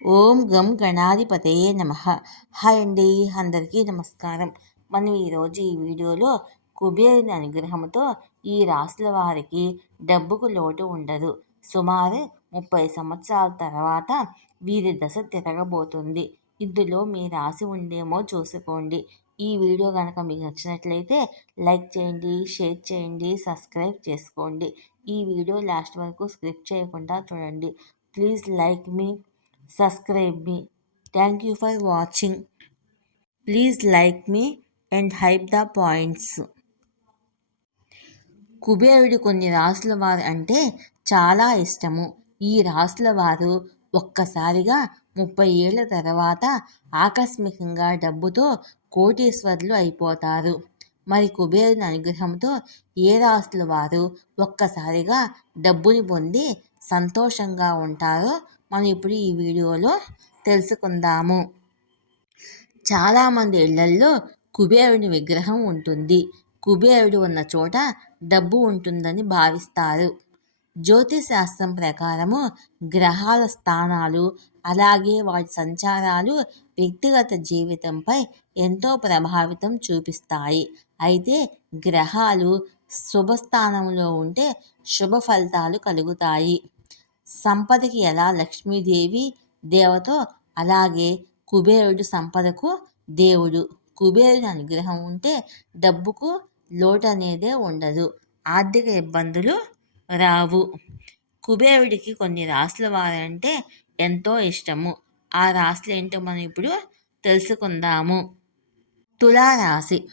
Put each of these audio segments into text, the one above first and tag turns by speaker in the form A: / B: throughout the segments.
A: ఓం గం గణాధిపతయే నమ. హాయ్ అండి అందరికీ నమస్కారం. మనం ఈరోజు ఈ వీడియోలో కుబేరుని అనుగ్రహంతో ఈ రాశుల వారికి డబ్బుకు లోటు ఉండదు. సుమారు ముప్పై సంవత్సరాల తర్వాత వీరి దశ తిరగబోతుంది. ఇందులో మీ రాసి ఉండేమో చూసుకోండి. ఈ వీడియో కనుక మీకు నచ్చినట్లయితే లైక్ చేయండి షేర్ చేయండి సబ్స్క్రైబ్ చేసుకోండి. ఈ వీడియో లాస్ట్ వరకు స్క్రిప్ట్ చేయకుండా చూడండి. ప్లీజ్ లైక్ మీ subscribe me. Thank you for watching. Please like me and hype the points. కుబేరుడు కొన్ని రాసుల వారు అంటే చాలా ఇష్టము. ఈ రాసుల వారు ఒక్కసారిగా ముప్పై ఏళ్ళ తర్వాత ఆకస్మికంగా డబ్బుతో కోటీశ్వరులు అయిపోతారు. మరి కుబేరుని అనుగ్రహంతో ఏ రాసుల వారు ఒక్కసారిగా డబ్బుని పొంది సంతోషంగా ఉంటారో మనం ఇప్పుడు ఈ వీడియోలో తెలుసుకుందాము. చాలామంది ఇళ్ళల్లో కుబేరుని విగ్రహం ఉంటుంది. కుబేరుడు ఉన్న చోట డబ్బు ఉంటుందని భావిస్తారు. జ్యోతిశాస్త్రం ప్రకారము గ్రహాల స్థానాలు అలాగే వాటి సంచారాలు వ్యక్తిగత జీవితంపై ఎంతో ప్రభావితం చూపిస్తాయి. అయితే గ్రహాలు శుభస్థానంలో ఉంటే శుభ ఫలితాలు కలుగుతాయి. సంపదకి ఎలా లక్ష్మీదేవి దేవతో అలాగే కుబేరుడు సంపదకు దేవుడు. కుబేరుని అనుగ్రహం ఉంటే డబ్బుకు లోటు అనేదే ఉండదు. ఆర్థిక ఇబ్బందులు రావు. కుబేరుడికి కొన్ని రాసుల వారంటే ఎంతో ఇష్టము. ఆ రాశులు ఏంటో మనం ఇప్పుడు తెలుసుకుందాము. తులారాశి.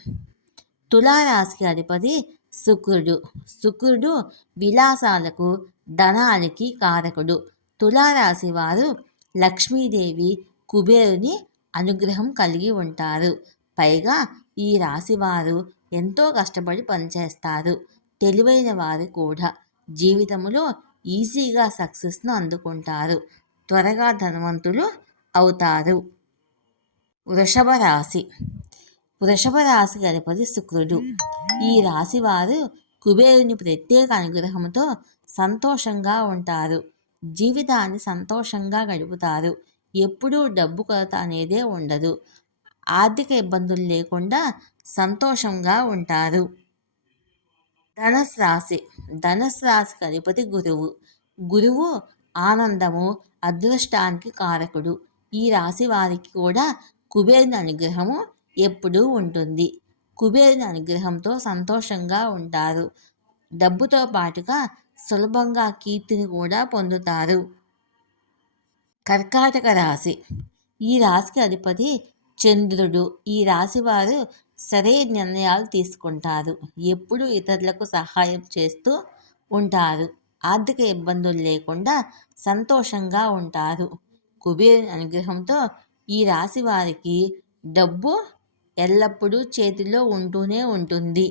A: తులారాశికి అధిపతి శుక్రుడు శుక్రుడు విలాసాలకు ధనానికి కారకుడు. తులారాశి వారు లక్ష్మీదేవి కుబేరుని అనుగ్రహం కలిగి ఉంటారు. పైగా ఈ రాశివారు ఎంతో కష్టపడి పనిచేస్తారు. తెలివైన వారు కూడా జీవితంలో ఈజీగా సక్సెస్ను అందుకుంటారు. త్వరగా ధనవంతులు అవుతారు. వృషభ రాశి వృషభ రాశి గణపతి శుక్రుడు. ఈ రాశి వారు కుబేరుని ప్రత్యేక అనుగ్రహంతో సంతోషంగా ఉంటారు. జీవితాన్ని సంతోషంగా గడుపుతారు. ఎప్పుడూ డబ్బు కొరత అనేదే ఉండదు. ఆర్థిక ఇబ్బందులు లేకుండా సంతోషంగా ఉంటారు. ధనస్ రాశి. ధనస్ రాశికి అధిపతి గురువు. గురువు ఆనందము అదృష్టానికి కారకుడు. ఈ రాశి వారికి కూడా కుబేరుని అనుగ్రహము ఎప్పుడూ ఉంటుంది. కుబేరుని అనుగ్రహంతో సంతోషంగా ఉంటారు. డబ్బుతో పాటుగా సులభంగా కీర్తిని కూడా పొందుతారు. కర్కాటక రాశి. ఈ రాశికి అధిపతి చంద్రుడు. ఈ రాశి వారు సరైన నిర్ణయాలు తీసుకుంటారు. ఎప్పుడు ఇతరులకు సహాయం చేస్తూ ఉంటారు. ఆర్థిక ఇబ్బందులు లేకుండా సంతోషంగా ఉంటారు. కుబేరు అనుగ్రహంతో ఈ రాశి వారికి డబ్బు ఎల్లప్పుడూ చేతిలో ఉంటూనే ఉంటుంది.